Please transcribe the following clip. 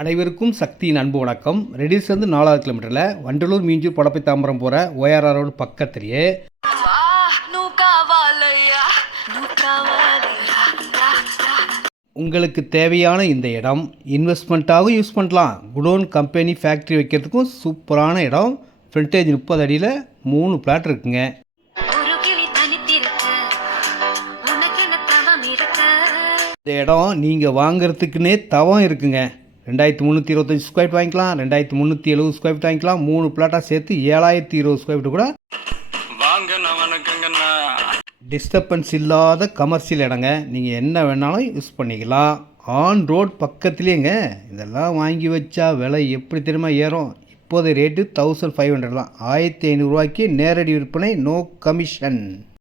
அனைவருக்கும் சக்தியின் அன்பு வணக்கம். ரெடிஸ்லேருந்து 4வது கிலோமீட்டரில் வண்டலூர் மீஞ்சூர் படப்பை தாம்பரம் போகிற ORR ரோடு பக்கத்துலேயே உங்களுக்கு தேவையான இந்த இடம் இன்வெஸ்ட்மெண்ட்டாகவும் யூஸ் பண்ணலாம். குடோன் கம்பெனி ஃபேக்ட்ரி வைக்கிறதுக்கும் சூப்பரான இடம். ஃப்ரண்டேஜ் 30 அடியில் 3 பிளாட் இருக்குங்க. இந்த இடம் நீங்கள் வாங்கிறதுக்குன்னே தவம் இருக்குங்க. 2325 ஸ்கொயர் ஃபீட் வாங்கிக்கலாம், 2370 ஸ்கொயர் ஃபீட் வாங்கிக்கலாம். 3 பிளாட்டாக சேர்த்து 7020 ஸ்கொயர் ஃபீட் கூட டிஸ்டர்பன்ஸ் இல்லாத கமர்ஷியல் இடங்க. நீங்கள் என்ன வேணாலும் யூஸ் பண்ணிக்கலாம். ஆன் ரோட் பக்கத்துலேயேங்க. இதெல்லாம் வாங்கி வச்சா விலை எப்படி தெரியுமா ஏறும்? இப்போதைய ரேட்டு 1500 தான். 1500 ரூபாய்க்கு நேரடி விற்பனை, நோ கமிஷன்.